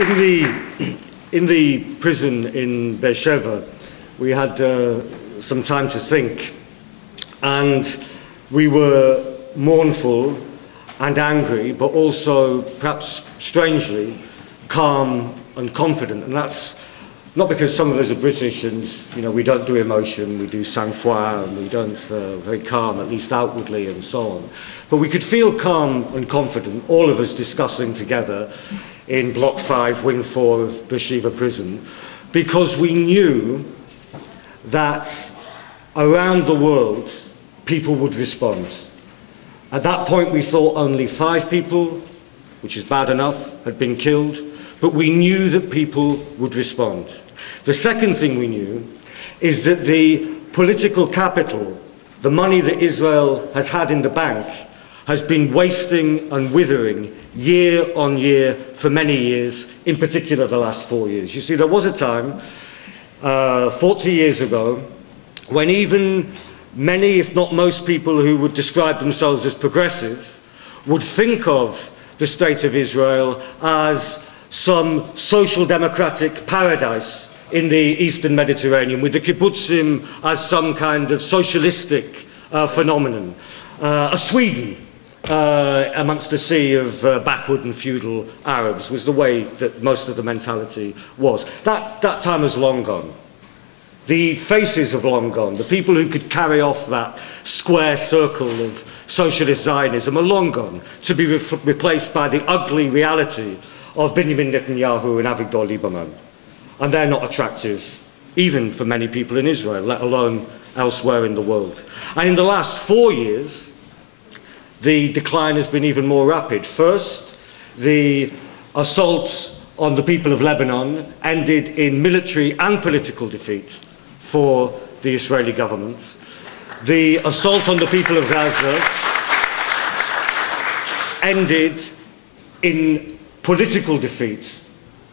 In the prison in Beersheba, we had some time to think, and we were mournful and angry, but also, perhaps strangely, calm and confident. And that's not because some of us are British and, you know, we don't do emotion, we do sang-froid, and we don't very calm, at least outwardly, and so on. But we could feel calm and confident, all of us discussing together in Block 5, Wing 4 of Beersheba Prison, because we knew that around the world, people would respond. At that point, we thought only 5 people, which is bad enough, had been killed, but we knew that people would respond. The second thing we knew is that the political capital, the money that Israel has had in the bank, has been wasting and withering year on year for many years, in particular the last 4 years. You see, there was a time, 40 years ago, when even many, if not most people who would describe themselves as progressive, would think of the State of Israel as some social democratic paradise in the Eastern Mediterranean, with the kibbutzim as some kind of socialistic phenomenon, a Sweden amongst a sea of backward and feudal Arabs, was the way that most of the mentality was. That time has long gone. The faces have long gone. The people who could carry off that square circle of socialist Zionism are long gone, to be replaced by the ugly reality of Benjamin Netanyahu and Avigdor Lieberman. And they're not attractive, even for many people in Israel, let alone elsewhere in the world. And in the last 4 years, the decline has been even more rapid. First, the assault on the people of Lebanon ended in military and political defeat for the Israeli government. The assault on the people of Gaza ended in political defeat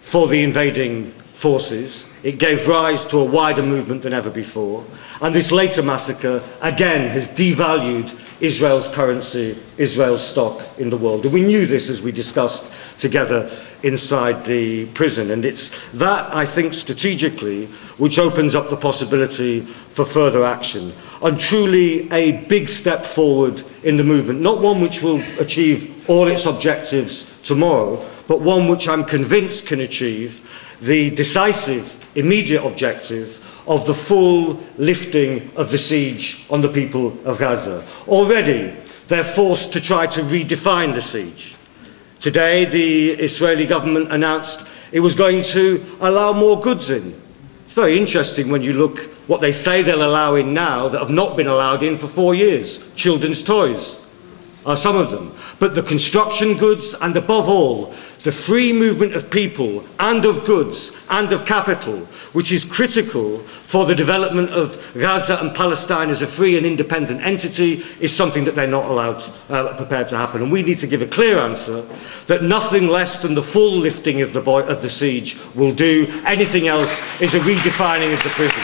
for the invading forces. It gave rise to a wider movement than ever before. And this later massacre, again, has devalued Israel's currency, Israel's stock in the world. And we knew this as we discussed together inside the prison. And it's that, I think, strategically, which opens up the possibility for further action. And truly a big step forward in the movement, not one which will achieve all its objectives tomorrow, but one which I'm convinced can achieve the decisive, immediate objective of the full lifting of the siege on the people of Gaza. Already, they're forced to try to redefine the siege. Today, the Israeli government announced it was going to allow more goods in. It's very interesting when you look what they say they'll allow in now that have not been allowed in for 4 years. Children's toys are some of them. But the construction goods, and above all, the free movement of people and of goods and of capital, which is critical for the development of Gaza and Palestine as a free and independent entity, is something that they're not allowed, prepared to happen. And we need to give a clear answer that nothing less than the full lifting of the siege will do. Anything else is a redefining of the prison.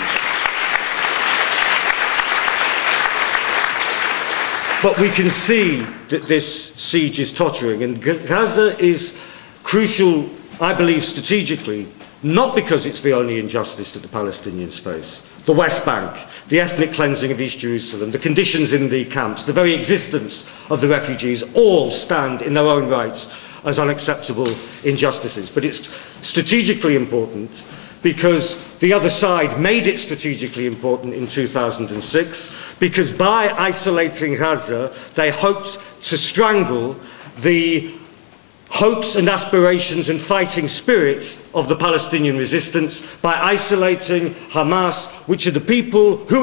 But we can see that this siege is tottering, and Gaza is crucial, I believe, strategically, not because it's the only injustice that the Palestinians face. The West Bank, the ethnic cleansing of East Jerusalem, the conditions in the camps, the very existence of the refugees, all stand in their own rights as unacceptable injustices. But it's strategically important because the other side made it strategically important in 2006, because by isolating Gaza, they hoped to strangle the hopes and aspirations and fighting spirit of the Palestinian resistance by isolating Hamas, which are the people who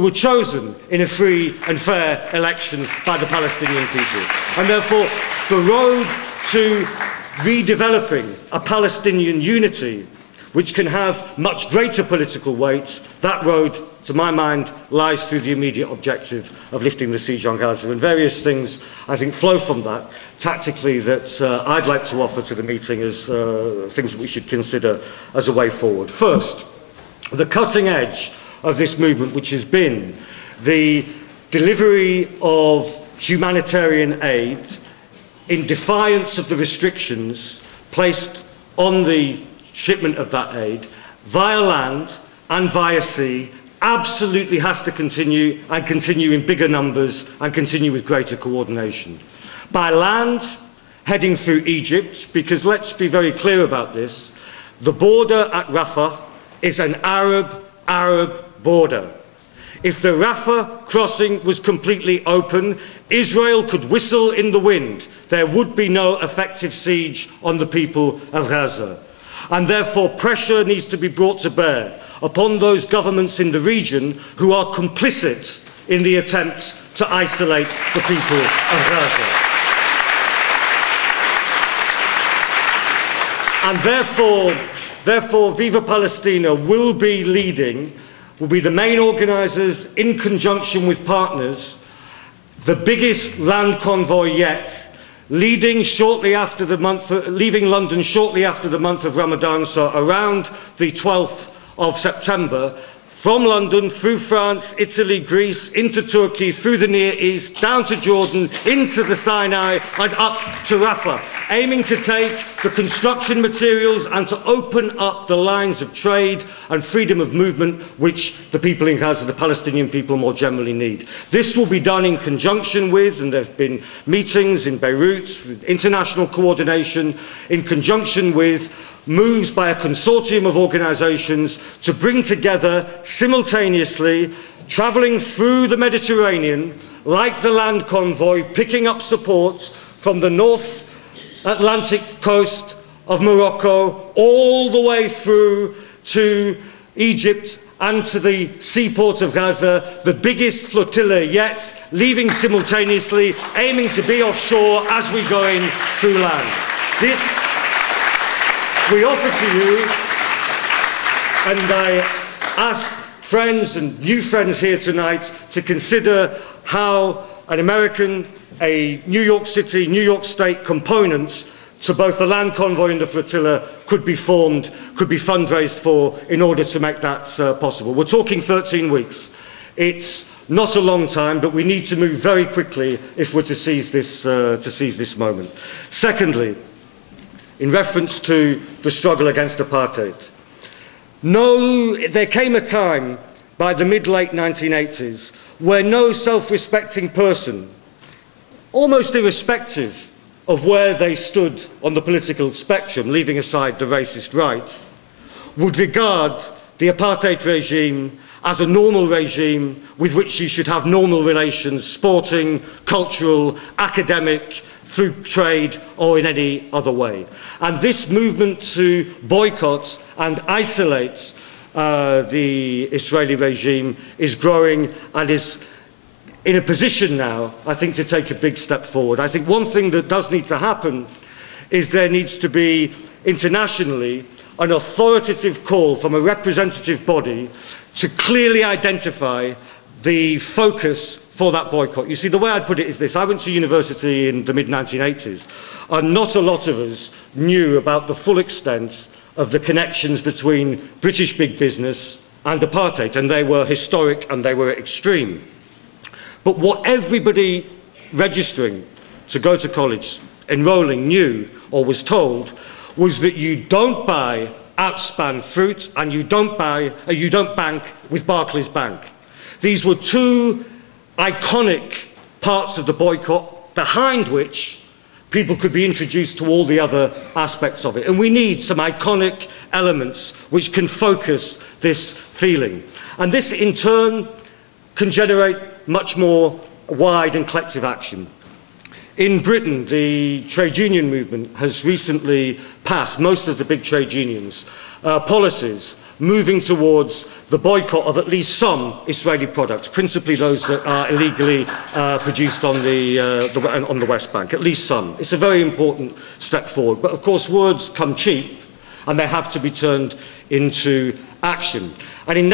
were chosen in a free and fair election by the Palestinian people. And therefore, the road to redeveloping a Palestinian unity which can have much greater political weight, that road, to my mind, lies through the immediate objective of lifting the siege on Gaza. And various things, I think, flow from that, tactically, that I'd like to offer to the meeting as things that we should consider as a way forward. First, the cutting edge of this movement, which has been the delivery of humanitarian aid in defiance of the restrictions placed on the shipment of that aid via land and via sea absolutely has to continue, and continue in bigger numbers and continue with greater coordination. By land, heading through Egypt, because let's be very clear about this, the border at Rafah is an Arab border. If the Rafah crossing was completely open, Israel could whistle in the wind. There would be no effective siege on the people of Gaza. And therefore pressure needs to be brought to bear upon those governments in the region who are complicit in the attempt to isolate the people of Gaza. And therefore Viva Palestina will be the main organisers, in conjunction with partners, the biggest land convoy yet, leaving London shortly after the month of Ramadan, so around the 12th of September, from London, through France, Italy, Greece, into Turkey, through the Near East, down to Jordan, into the Sinai, and up to Rafah, aiming to take the construction materials and to open up the lines of trade and freedom of movement which the people in Gaza, the Palestinian people more generally need. This will be done in conjunction with, and there have been meetings in Beirut, with international coordination, in conjunction with moves by a consortium of organisations to bring together simultaneously, travelling through the Mediterranean, like the land convoy, picking up support from the North Atlantic coast of Morocco, all the way through to Egypt and to the seaport of Gaza, the biggest flotilla yet, leaving simultaneously, aiming to be offshore as we go in through land. This we offer to you, and I ask friends and new friends here tonight to consider how an American, a New York City, New York State component to both the land convoy and the flotilla could be formed, could be fundraised for in order to make that possible. We're talking 13 weeks. It's not a long time, but we need to move very quickly if we're to seize this moment. Secondly, in reference to the struggle against apartheid, there came a time by the mid-late 1980s where no self-respecting person, almost irrespective of where they stood on the political spectrum, leaving aside the racist right, would regard the apartheid regime as a normal regime with which you should have normal relations, sporting, cultural, academic, through trade or in any other way. And this movement to boycott and isolate the Israeli regime is growing and is in a position now, I think, to take a big step forward. I think one thing that does need to happen is there needs to be internationally an authoritative call from a representative body to clearly identify the focus for that boycott. You see, the way I'd put it is this. I went to university in the mid-1980s, and not a lot of us knew about the full extent of the connections between British big business and apartheid, and they were historic and they were extreme. But what everybody registering to go to college, enrolling, knew or was told was that you don't buy outspan fruit and you don't bank with Barclays Bank. These were two iconic parts of the boycott behind which people could be introduced to all the other aspects of it. And we need some iconic elements which can focus this feeling. And this, in turn, can generate much more wide and collective action. In Britain, the trade union movement has recently passed, most of the big trade unions, policies moving towards the boycott of at least some Israeli products, principally those that are illegally produced on the West Bank, at least some. It's a very important step forward. But of course, words come cheap, and they have to be turned into action. And in